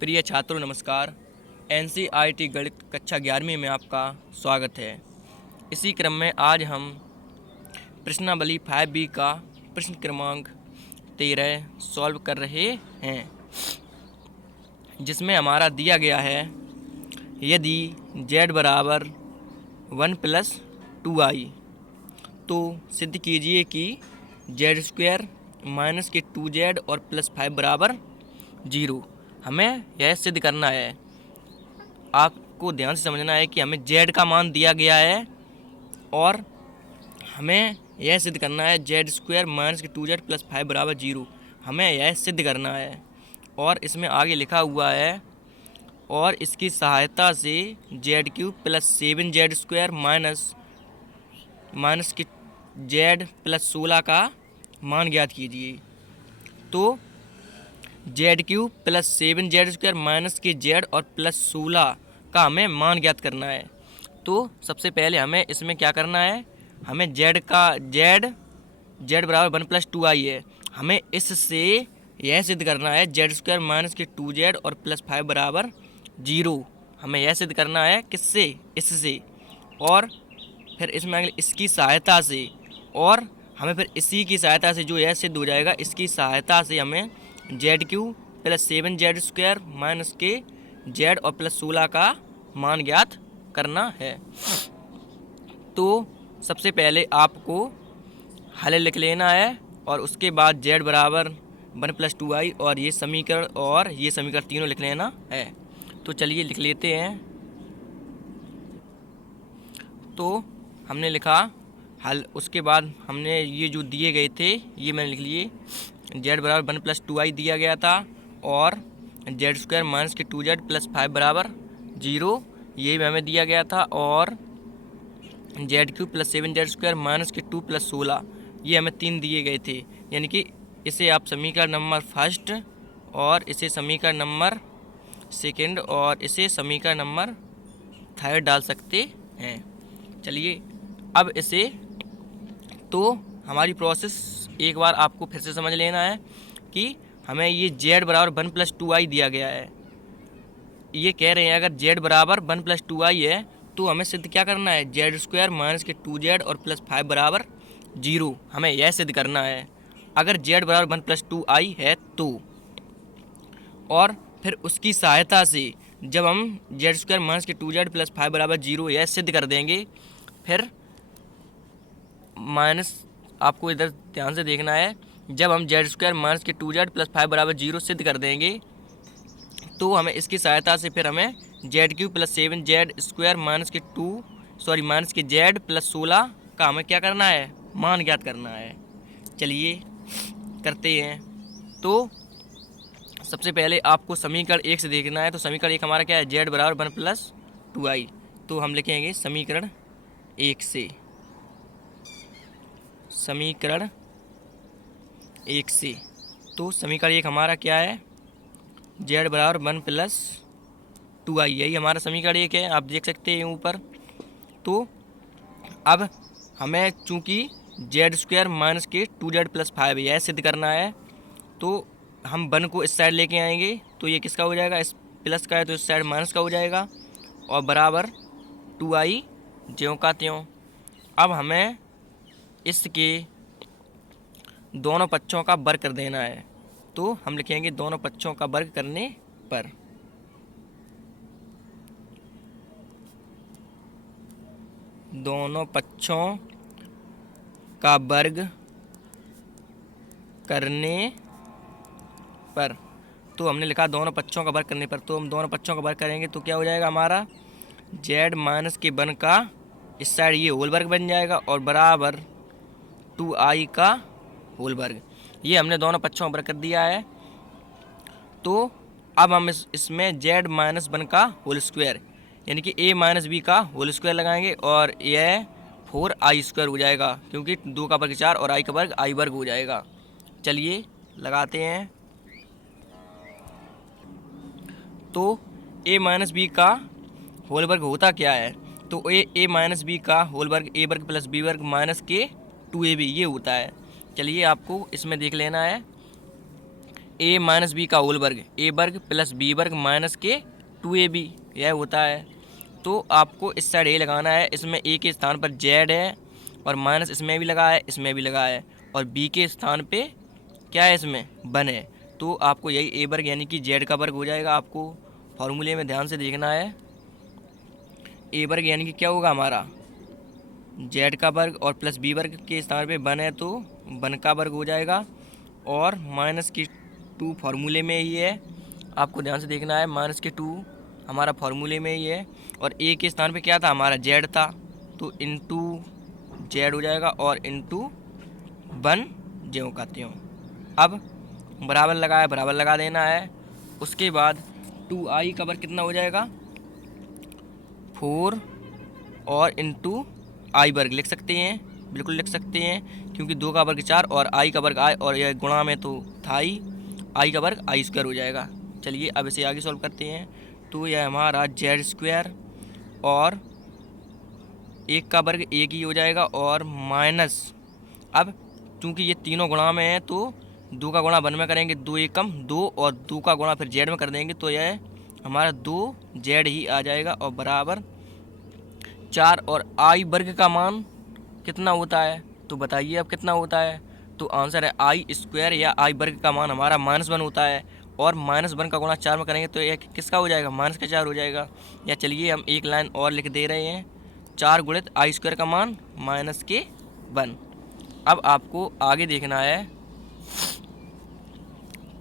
प्रिय छात्रों नमस्कार। NCERT गणित कक्षा 11वीं में आपका स्वागत है। इसी क्रम में आज हम प्रश्नावली 5B का प्रश्न क्रमांक 13 सॉल्व कर रहे हैं, जिसमें हमारा दिया गया है यदि z बराबर 1 + 2i तो सिद्ध कीजिए कि z² माइनस के 2z और +5 बराबर 0। हमें यह सिद्ध करना है। आपको ध्यान से समझना है कि हमें z का मान दिया गया है और हमें यह सिद्ध करना है z² माइनस के 2z +5 बराबर 0। हमें यह सिद्ध करना है और इसमें आगे लिखा हुआ है और इसकी सहायता से z³ + 7z² माइनस के z + 16 का मान ज्ञात कीजिए। तो z³ + 7z² माइनस के z और +16 का हमें मान ज्ञात करना है। तो सबसे पहले हमें इसमें क्या करना है, हमें z बराबर 1 + 2i है। हमें इससे यह सिद्ध करना है z² माइनस के 2z और +5 बराबर 0। हमें यह सिद्ध करना है किससे, इससे, और फिर इसमें अगले इसकी सहायता से, और हमें फिर इसी की सहायता से जो यह सिद्ध हो जाएगा इसकी सहायता से हमें z³ + 7z² माइनस के z और +16 का मान ज्ञात करना है। तो सबसे पहले आपको हल लिख लेना है और उसके बाद z बराबर 1 + 2i और ये समीकरण तीनों लिख लेना है। तो चलिए लिख लेते हैं। तो हमने लिखा हल, उसके बाद हमने ये जो दिए गए थे ये मैंने लिख लिए। z बराबर 1 + 2i दिया गया था और z² माइनस के 2z +5 बराबर 0 ये भी हमें दिया गया था, और z³ + 7z² माइनस के 2 + 16 ये हमें 3 दिए गए थे। यानी कि इसे आप समीकरण नंबर फर्स्ट और इसे समीकरण नंबर सेकंड और इसे समीकरण नंबर थर्ड डाल सकते हैं। चलिए अब इसे, तो हमारी प्रोसेस एक बार आपको फिर से समझ लेना है कि हमें ये z बराबर 1 + 2i दिया गया है। ये कह रहे हैं अगर z बराबर 1 + 2i है तो हमें सिद्ध क्या करना है, z² माइनस के 2z और +5 बराबर 0। हमें यह सिद्ध करना है अगर z बराबर 1 + 2i है तो, और फिर उसकी सहायता से जब हम z² माइनस के 2z +5 बराबर 0 यह सिद्ध कर देंगे, फिर माइनस आपको इधर ध्यान से देखना है, जब हम z² माइनस के 2z +5 बराबर 0 सिद्ध कर देंगे तो हमें इसकी सहायता से फिर हमें z³ + 7z² माइनस के z +16 का हमें क्या करना है, मान ज्ञात करना है। चलिए करते हैं। तो सबसे पहले आपको समीकरण 1 से देखना है। तो समीकरण 1 हमारा क्या है, z बराबर 1 + 2i। तो हम लिखेंगे समीकरण 1 से, समीकरण 1 से। तो समीकरण 1 हमारा क्या है, z बराबर 1 + 2i, यही हमारा समीकरण 1 है, आप देख सकते हैं ऊपर। तो अब हमें चूँकि z² माइनस के 2z +5 यह सिद्ध करना है, तो हम 1 को इस साइड लेके आएंगे तो ये किसका हो जाएगा, इस प्लस का है तो इस साइड माइनस का हो जाएगा, और बराबर 2i ज्यों का त्यों। अब हमें इसके दोनों पक्षों का वर्ग कर देना है। तो हम लिखेंगे दोनों पक्षों का वर्ग करने पर, दोनों पक्षों का वर्ग करने पर, तो हमने लिखा दोनों पक्षों का वर्ग करने पर। तो हम दोनों पक्षों का वर्ग करेंगे तो क्या हो जाएगा हमारा, z माइनस के 1 का इस साइड ये होल वर्ग बन जाएगा और बराबर 2i का होल वर्ग। ये हमने दोनों पक्षों का वर्ग कर दिया है। तो अब हम इसमें z माइनस 1 का होल स्क्वायर यानी कि a माइनस b का होल स्क्वायर लगाएंगे और यह 4i² हो जाएगा, क्योंकि 2 का वर्ग 4 और i का वर्ग i वर्ग हो जाएगा। चलिए लगाते हैं। तो a माइनस b का होल वर्ग होता क्या है, तो a माइनस b का होल वर्ग a वर्ग + b वर्ग माइनस के 2ab ये होता है। चलिए आपको इसमें देख लेना है ए माइनस बी का होल वर्ग, ए वर्ग प्लस बी वर्ग माइनस के 2ab, यह होता है। तो आपको इस साइड ए लगाना है, इसमें ए के स्थान पर जेड है और माइनस इसमें भी लगा है, इसमें भी लगा है, और बी के स्थान पे क्या है, इसमें 1 है। तो आपको यही ए वर्ग यानी कि जेड का वर्ग हो जाएगा। आपको फॉर्मूले में ध्यान से देखना है। ए वर्ग यानी कि क्या होगा हमारा जेड का वर्ग और प्लस बी वर्ग के स्थान पे 1 है तो 1 का वर्ग हो जाएगा, और माइनस की 2 फार्मूले में ही है। आपको ध्यान से देखना है, माइनस के 2 हमारा फार्मूले में ही है, और ए के स्थान पे क्या था हमारा जेड था, तो इंटू जेड हो जाएगा और इंटू 1 ज्यों का त्यों। अब बराबर लगाया, बराबर लगा देना है। उसके बाद 2i का वर्ग कितना हो जाएगा 4 और इंटू आई वर्ग लिख सकते हैं, बिल्कुल लिख सकते हैं, क्योंकि 2 का वर्ग 4 और आई का वर्ग आई, और यह गुणा में तो था ही, आई का वर्ग आई स्क्वायर हो जाएगा। चलिए अब इसे आगे सॉल्व करते हैं। तो यह हमारा जेड स्क्वायर और 1 का वर्ग 1 ही हो जाएगा, और माइनस, अब चूँकि ये तीनों गुणा में है तो 2 का गुणा 1 में करेंगे, 2 1 कम 2, और 2 का गुणा फिर जेड में कर देंगे, तो यह हमारा 2 जेड ही आ जाएगा, और बराबर 4। और आई वर्ग का मान कितना होता है, तो बताइए अब कितना होता है। तो आंसर है आई स्क्वायर, या आई वर्ग का मान हमारा -1 होता है, और -1 का गुणा 4 में करेंगे तो यह किसका हो जाएगा, माइनस का 4 हो जाएगा। या चलिए हम एक लाइन और लिख दे रहे हैं, 4 गुणित आई स्क्वायर का मान -1। अब आपको आगे देखना है।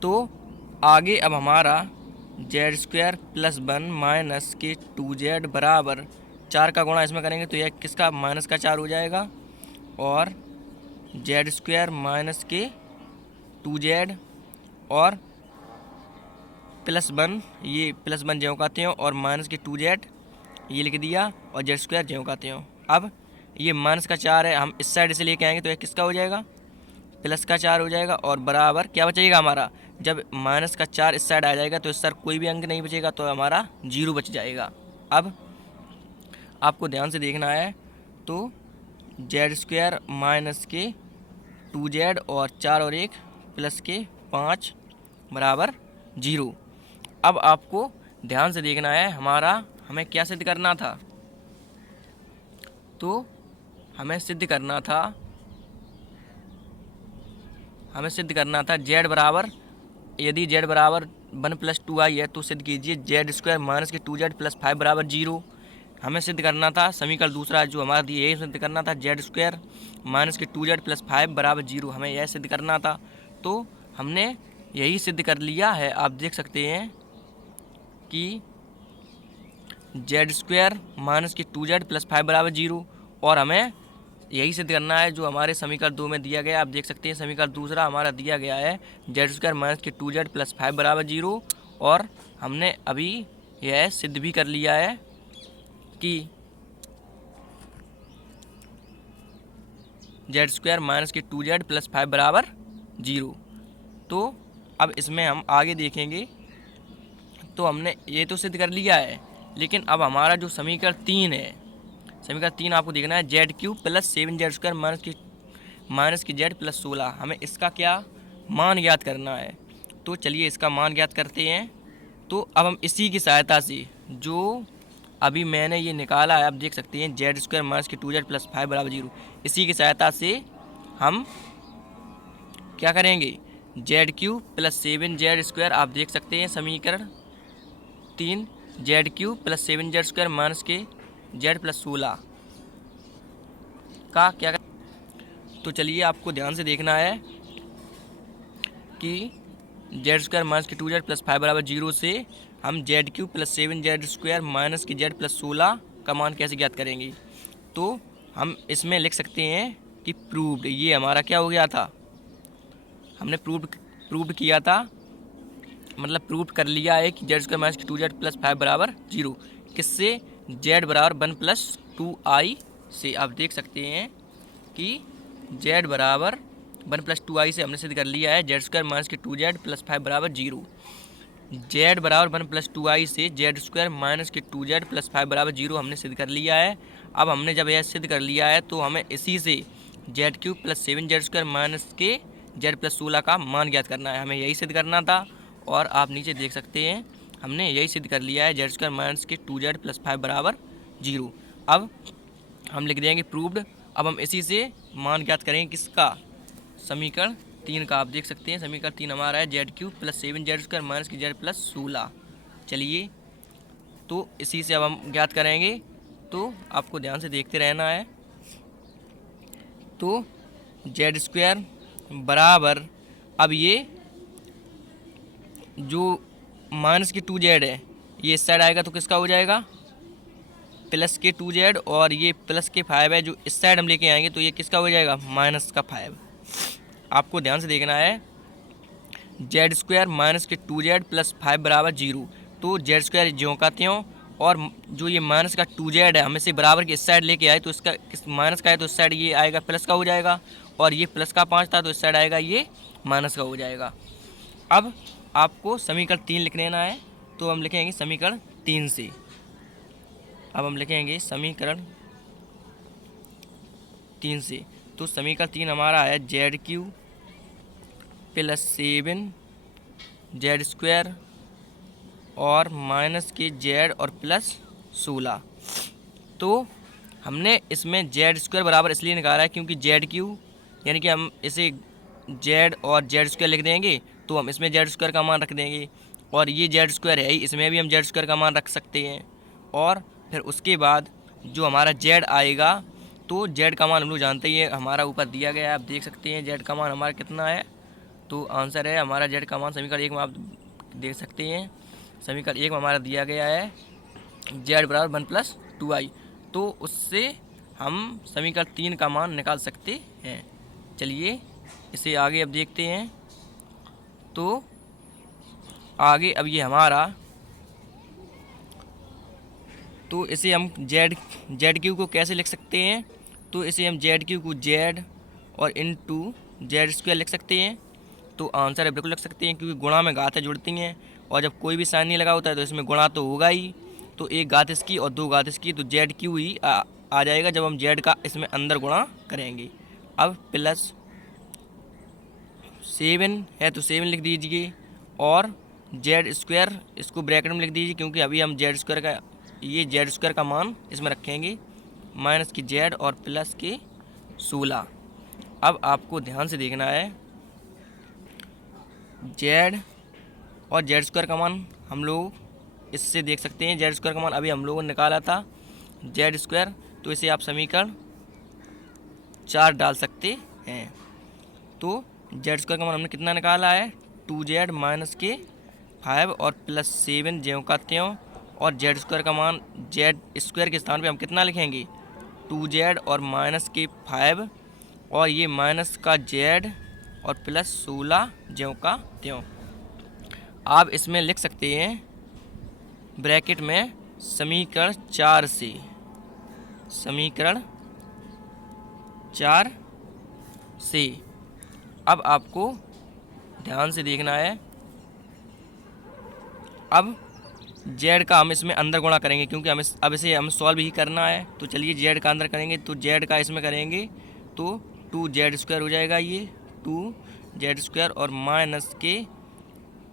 तो आगे अब हमारा जेड स्क्वायर प्लस 1 माइनस के 2z बराबर 4 का गुणा इसमें करेंगे तो यह किसका माइनस का 4 हो जाएगा, और जेड स्क्वायर माइनस के 2z और +1, ये +1 ज्यों का त्यों, और माइनस के 2z ये लिख दिया, और जेड स्क्वायर ज्यों का त्यों। अब ये माइनस का 4 है, हम इस साइड से लेके आएंगे तो यह किसका हो जाएगा, प्लस का 4 हो जाएगा, और बराबर क्या बचेगा हमारा, जब माइनस का 4 इस साइड आ जाएगा तो इस साइड कोई भी अंक नहीं बचेगा, तो हमारा 0 बच जाएगा। अब आपको ध्यान से देखना है। तो जेड स्क्वायर माइनस के 2z और 4 और 1 प्लस के 5 बराबर 0। अब आपको ध्यान से देखना है, हमें क्या सिद्ध करना था। तो हमें सिद्ध करना था z बराबर, यदि z बराबर 1 + 2i है तो सिद्ध कीजिए जेड स्क्वायर माइनस के 2z + 5 बराबर 0। हमें सिद्ध करना था समीकरण दूसरा जो हमारा दिया, यही सिद्ध करना था, जेड स्क्वायर माइनस के 2z + 5 बराबर 0, हमें यह सिद्ध करना था। तो हमने यही सिद्ध कर लिया है। आप देख सकते हैं कि जेड स्क्वायर माइनस के 2z + 5 बराबर 0, और हमें यही सिद्ध करना है जो हमारे समीकरण 2 में दिया गया। आप देख सकते हैं समीकरण दूसरा हमारा दिया गया है जेड स्क्वायर माइनस के 2z + 5 बराबर 0, और हमने अभी यह सिद्ध भी कर लिया है कि जेड स्क्वायर माइनस के 2z + 5 बराबर 0। तो अब इसमें हम आगे देखेंगे। तो हमने ये तो सिद्ध कर लिया है, लेकिन अब हमारा जो समीकरण 3 है, समीकरण 3 आपको देखना है, z³ + 7z² माइनस की z + 16, हमें इसका क्या मान ज्ञात करना है। तो चलिए इसका मान ज्ञात करते हैं। तो अब हम इसी की सहायता से जो अभी मैंने ये निकाला है, आप देख सकते हैं जेड स्क्वायर माइनस के 2z + 5 बराबर 0, इसी की सहायता से हम क्या करेंगे, z³ + 7z², आप देख सकते हैं समीकरण 3, z³ + 7z² माइनस के z + 16 का क्या कर... तो चलिए आपको ध्यान से देखना है कि जेड स्क्वायर माइनस के 2z + 5 बराबर 0 से हम z³ + 7z² माइनस की z + 16 का मान कैसे ज्ञात करेंगे। तो हम इसमें लिख सकते हैं कि प्रूव्ड, ये हमारा क्या हो गया था, हमने प्रूव्ड किया था, मतलब प्रूव कर लिया है कि जेड स्क्वायर माइनस की 2z + 5 बराबर 0, किससे, z बराबर 1 + 2i से। आप देख सकते हैं कि z बराबर 1 + 2i से हमने सिद्ध कर लिया है जेड स्क्वायर माइनस की 2z + 5 बराबर 0। z बराबर 1 + 2i से जेड स्क्वायर माइनस की 2z + 5 बराबर 0 हमने सिद्ध कर लिया है। अब हमने जब यह सिद्ध कर लिया है तो हमें इसी से z³ + 7z² माइनस के जेड प्लस 16 का मान ज्ञात करना है, हमें यही सिद्ध करना था। और आप नीचे देख सकते हैं हमने यही सिद्ध कर लिया है, जेड स्क्वायर माइनस के 2z प्लस 5 बराबर 0। अब हम लिख देंगे प्रूव्ड। अब हम इसी से मान ज्ञात करेंगे किसका, समीकरण 3 का। आप देख सकते हैं समीकरण 3 हमारा है Z cube plus 7 Z square minus की जेड प्लस 16। चलिए तो इसी से अब हम ज्ञात करेंगे, तो आपको ध्यान से देखते रहना है। तो जेड स्क्वायर बराबर, अब ये जो माइनस की 2z है ये इस साइड आएगा तो किसका हो जाएगा, प्लस के 2z, और ये प्लस के 5 है जो इस साइड हम लेके आएंगे तो ये किसका हो जाएगा, माइनस का 5। आपको ध्यान से देखना है, जेड स्क्वायर माइनस के 2z प्लस 5 बराबर 0। तो जेड स्क्वायर ज्यों का त्यों, और जो ये माइनस का 2z है हम इसे बराबर के इस साइड लेके आए तो इसका माइनस का है तो इस साइड ये आएगा प्लस का हो जाएगा, और ये प्लस का 5 था तो इस साइड आएगा ये माइनस का हो जाएगा। अब आपको समीकरण 3 लिख लेना है, तो हम लिखेंगे समीकरण 3 से। अब हम लिखेंगे समीकरण 3 से, तो समीकरण 3 हमारा है Z Q plus 7 Z square और माइनस के जेड और प्लस 16। तो हमने इसमें जेड स्क्वायर बराबर इसलिए निकाला है क्योंकि जेड क्यू यानी कि हम इसे जेड और जेड स्क्वायर लिख देंगे तो हम इसमें जेड स्क्वायर का मान रख देंगे, और ये जेड स्क्वायर है ही, इसमें भी हम जेड स्क्वायर का मान रख सकते हैं। और फिर उसके बाद जो हमारा जेड आएगा, तो जेड का मान हम लोग जानते ही है, हमारा ऊपर दिया गया है, आप देख सकते हैं जेड का मान हमारा कितना है। तो आंसर है हमारा जेड का मान समीकरण 1 में आप देख सकते हैं, समीकरण 1 में हमारा दिया गया है जेड बराबर 1 प्लस 2i। तो उससे हम समीकरण 3 का मान निकाल सकते हैं। चलिए इसे आगे अब देखते हैं। तो आगे अब ये हमारा, तो इसे हम जेड क्यू को कैसे लिख सकते हैं, तो इसे हम जेड क्यू को जेड और इनटू जेड स्क्वायर लिख सकते हैं। तो आंसर है बिल्कुल लिख सकते हैं, क्योंकि गुणा में घातें जुड़ती हैं, और जब कोई भी साइन नहीं लगा होता है तो इसमें गुणा तो होगा ही। तो एक घात इसकी और दो घात इसकी, तो जेड क्यू ही आ जाएगा जब हम जेड का इसमें अंदर गुणा करेंगे। अब प्लस 7 है तो 7 लिख दीजिए, और जेड स्क्वायर इसको ब्रैकेट में लिख दीजिए, क्योंकि अभी हम जेड स्क्वायर का, ये जेड स्क्वायर का मान इसमें रखेंगे, माइनस की जेड और प्लस के 16। अब आपको ध्यान से देखना है, जेड और जेड स्क्वायर का मान हम लोग इससे देख सकते हैं, जेड स्क्वायर का मान अभी हम लोगों ने निकाला था जेड स्क्वायर, तो इसे आप समीकरण 4 डाल सकते हैं। तो जेड स्क्वायर का मान हमने कितना निकाला है, 2z माइनस के 5 और प्लस 7 ज्यों का त्यों, और जेड स्क्वायर का मान जेड स्क्वायर के स्थान पे हम कितना लिखेंगे, 2z और माइनस के 5 और ये माइनस का जेड और प्लस 16 ज्यों का त्यों। आप इसमें लिख सकते हैं ब्रैकेट में समीकरण 4 से, समीकरण 4 से। अब आपको ध्यान से देखना है, अब जेड का हम इसमें अंदर गुणा करेंगे, क्योंकि अब इसे हम सॉल्व ही करना है। तो चलिए जेड का अंदर करेंगे, तो जेड का इसमें करेंगे तो 2z स्क्वायर हो जाएगा, ये 2z स्क्वायर और माइनस के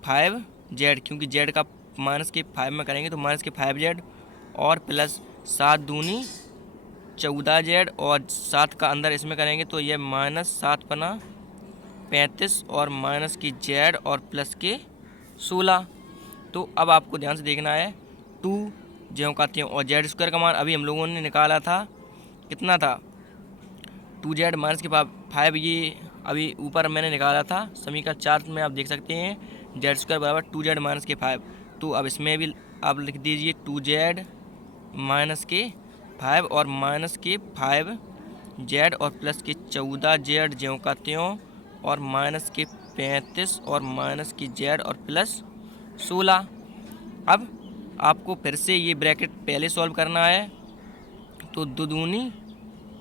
5z, क्योंकि जेड का माइनस के 5 में करेंगे तो माइनस के 5z, और प्लस 7 दूनी 14z, और 7 का अंदर इसमें करेंगे तो ये माइनस 7 पना 35 और माइनस की जेड और प्लस के 16। तो अब आपको ध्यान से देखना है, 2 ज्यों का त्यों, और जेड स्क्वायर का मान अभी हम लोगों ने निकाला था, कितना था, 2z माइनस के 5, ये अभी ऊपर मैंने निकाला था समीकरण 4 में। आप देख सकते हैं जेड स्क्वायर बराबर 2z माइनस के 5। तो अब इसमें भी आप लिख दीजिए 2z माइनस के 5 और माइनस के 5z और प्लस के 14z ज्यों का त्यों, और माइनस के 35 और माइनस की जेड और प्लस 16। अब आपको फिर से ये ब्रैकेट पहले सॉल्व करना है, तो 2 दूनी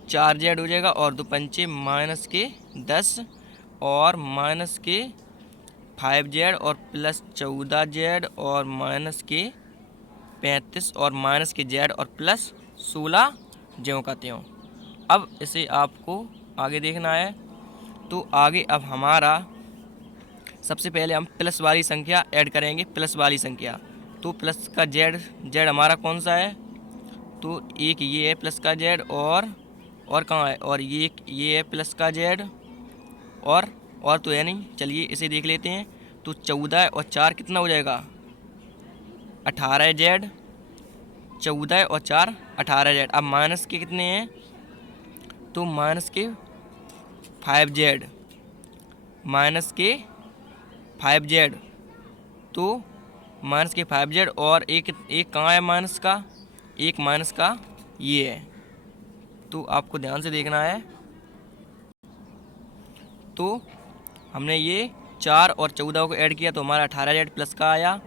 4z हो जाएगा, और 2 पंचे माइनस के 10 और माइनस के 5z और प्लस 14z और माइनस के 35 और माइनस के z और प्लस 16 ज्यों का त्यों। अब इसे आपको आगे देखना है, तो आगे अब हमारा सबसे पहले हम प्लस वाली संख्या ऐड करेंगे, प्लस वाली संख्या। तो प्लस का जेड, जेड हमारा कौन सा है, तो एक ये है प्लस का जेड, और कहाँ है, और ये है प्लस का जेड, और तो है नहीं, चलिए इसे देख लेते हैं। तो 14 और 4 कितना हो जाएगा, 18 जेड, 14 और 4 18 जेड। अब माइनस के कितने हैं, तो माइनस के 5 जेड, माइनस के 5 जेड, तो माइनस के 5 जेड, और एक कहाँ है माइनस का, एक माइनस का ये है। तो आपको ध्यान से देखना है। तो हमने ये 4 और 14 को ऐड किया तो हमारा 18 जेड प्लस का आया।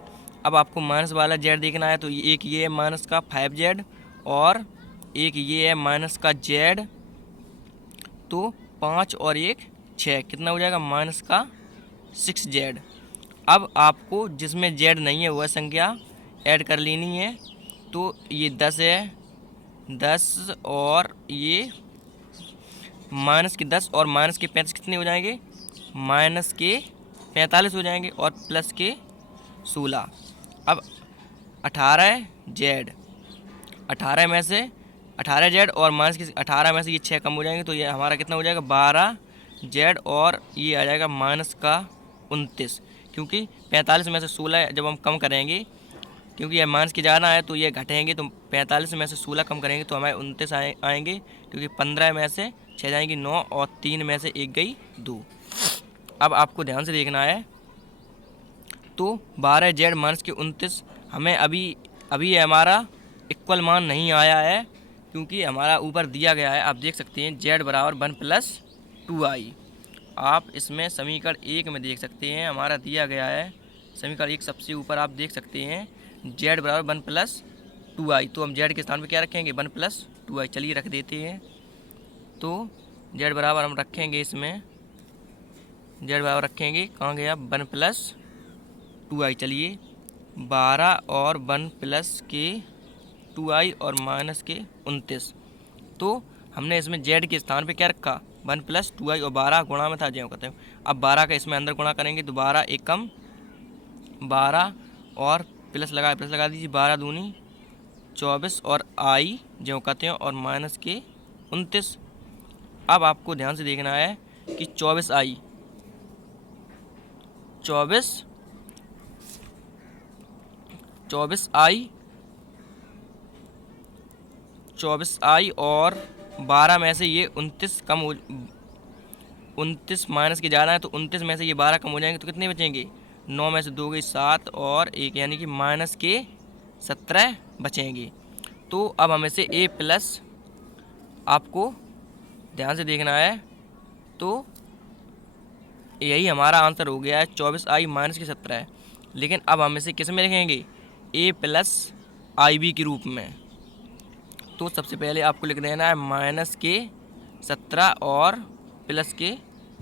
अब आपको माइनस वाला जेड देखना है, तो एक ये है माइनस का 5 जेड, और एक ये है माइनस का जेड। तो 5 और 1 6, कितना हो जाएगा, माइनस का 6 जेड। अब आपको जिसमें जेड नहीं है वह संख्या ऐड कर लेनी है। तो ये 10 है, 10, और ये माइनस के 10 और माइनस के 35 कितने हो जाएंगे, माइनस के 45 हो जाएंगे, और प्लस के 16। अब 18 जेड, 18 में से 18 जेड और माइनस के 18 में से ये 6 कम हो जाएंगे, तो ये हमारा कितना हो जाएगा, 12 जेड, और ये आ जाएगा माइनस का 29। क्योंकि 45 में से 16 जब हम कम करेंगे, क्योंकि ये माइनस की ज़्यादा है तो ये घटेंगे, तो 45 में से 16 कम करेंगे तो हमारे 29 आएंगे। क्योंकि 15 में से 6 जाएंगी 9, और 3 में से 1 गई 2। अब आपको ध्यान से देखना है। तो 12 जेड माइनस के 29 हमें अभी हमारा इक्वल मान नहीं आया है, क्योंकि हमारा ऊपर दिया गया है, आप देख सकते हैं जेड बराबर 1 + 2i। आप इसमें समीकरण 1 में देख सकते हैं, हमारा दिया गया है समीकरण 1 सबसे ऊपर आप देख सकते हैं जेड बराबर 1 + 2i। तो हम जेड के स्थान पे क्या रखेंगे, 1 + 2i। चलिए रख देते हैं। तो जेड बराबर हम रखेंगे, इसमें जेड बराबर रखेंगे, कहाँ गया, 1 + 2i। चलिए 12 और 1 + के 2i और माइनस के 29। तो हमने इसमें जेड के स्थान पे क्या रखा, 1 + 2i, और 12 गुणा में था ज्यों कहते हैं। अब 12 का इसमें अंदर गुणा करेंगे तो 12 एकम 12, और प्लस लगा दीजिए, 12 दूनी 24, और आई ज्यों कहते हैं, और माइनस के 29। अब आपको ध्यान से देखना है कि 24i, 24i और 12 में से ये 29 कम हो, 29 माइनस के ज़्यादा है, तो 29 में से ये 12 कम हो जाएंगे, तो कितने बचेंगे, 9 में से 2 गई 7, और 1 यानी कि माइनस के 17 बचेंगे। तो अब हमें से a प्लस, आपको ध्यान से देखना है। तो यही हमारा आंसर हो गया है, 24i माइनस के 17। लेकिन अब हम इसे किस में लिखेंगे, a + IB के रूप में। तो सबसे पहले आपको लिख देना है माइनस के 17 और प्लस के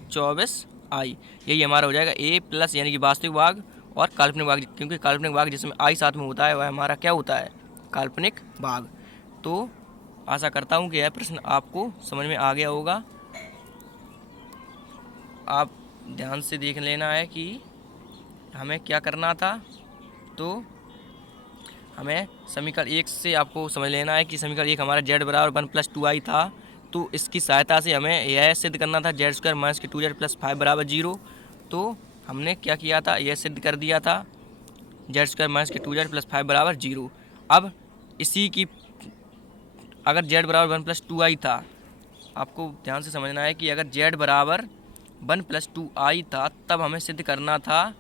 24i। यही हमारा हो जाएगा a प्लस, यानी कि वास्तविक भाग और काल्पनिक भाग, क्योंकि काल्पनिक भाग जिसमें i साथ में होता है वह हमारा क्या होता है, काल्पनिक भाग। तो आशा करता हूँ कि यह प्रश्न आपको समझ में आ गया होगा। आप ध्यान से देख लेना है कि हमें क्या करना था। तो हमें समीकरण 1 से आपको समझ लेना है कि समीकरण 1 हमारा जेड बराबर 1 + 2i था। तो इसकी सहायता से हमें यह सिद्ध करना था z² - के 2z + 5 = 0। तो हमने क्या किया था, यह सिद्ध कर दिया था z² - के 2z + 5 = 0। अब इसी की अगर z बराबर 1 + 2i था, आपको ध्यान से समझना है कि अगर z बराबर 1 + 2i था, तब हमें सिद्ध करना था,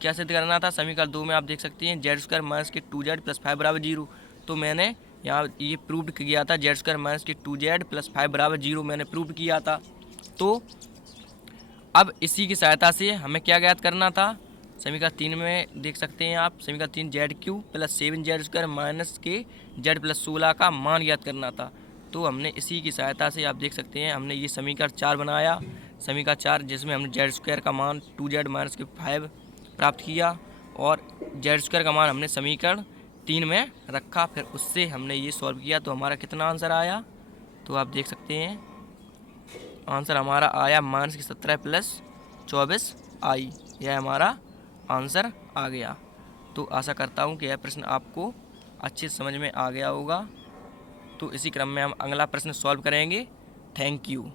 क्या सिद्ध करना था, समीकरण 2 में आप देख सकते हैं z² - के 2z + 5 = 0। तो मैंने यहाँ ये प्रूव किया था, z² - के 2z + 5 = 0 मैंने प्रूव किया था। तो अब इसी की सहायता से हमें क्या ज्ञात करना था, समीकरण 3 में देख सकते हैं आप, समीकरण 3 z³ + 7z² - के z + 16 का मान ज्ञात करना था। तो हमने इसी की सहायता से आप देख सकते हैं, हमने ये समीकरण 4 बनाया, समीकरण 4 जिसमें हमने z² का मान 2z - के 5 प्राप्त किया, और z² का मान हमने समीकरण 3 में रखा, फिर उससे हमने ये सॉल्व किया। तो हमारा कितना आंसर आया, तो आप देख सकते हैं आंसर हमारा आया -17 + 24 आई। यह हमारा आंसर आ गया। तो आशा करता हूँ कि यह प्रश्न आपको अच्छे से समझ में आ गया होगा। तो इसी क्रम में हम अगला प्रश्न सॉल्व करेंगे। Thank you.